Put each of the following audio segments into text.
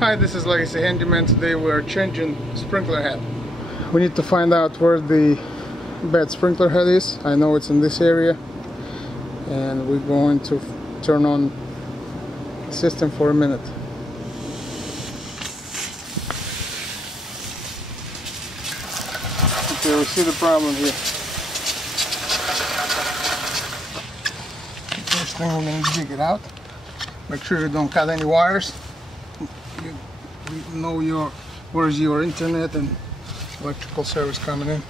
Hi, this is Legacy Handyman. Today we're changing sprinkler head. We need to find out where the bad sprinkler head is. I know it's in this area, and we're going to turn on the system for a minute. Okay, we see the problem here. First thing, we're going to dig it out. Make sure you don't cut any wires. You know where's your internet and electrical service coming in.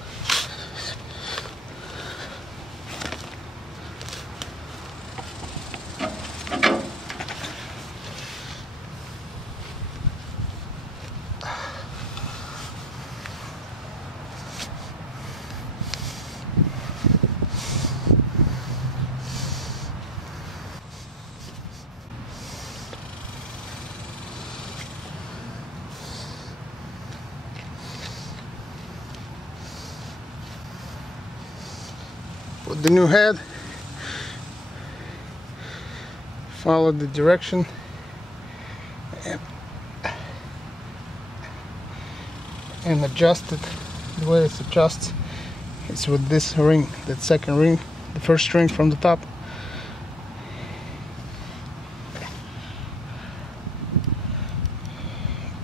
Put the new head, follow the direction, and adjust it. The way it adjusts, it's with this ring, that second ring, the first ring from the top.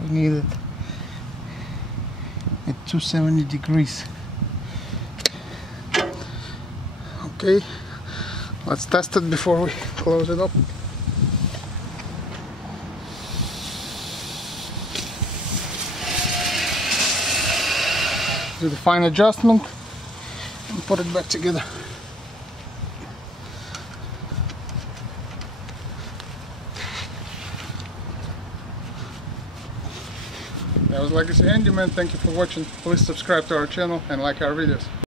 We need it at 270 degrees. Okay, let's test it before we close it up. Do the fine adjustment and put it back together. That was Legacy Handyman. Thank you for watching. Please subscribe to our channel and like our videos.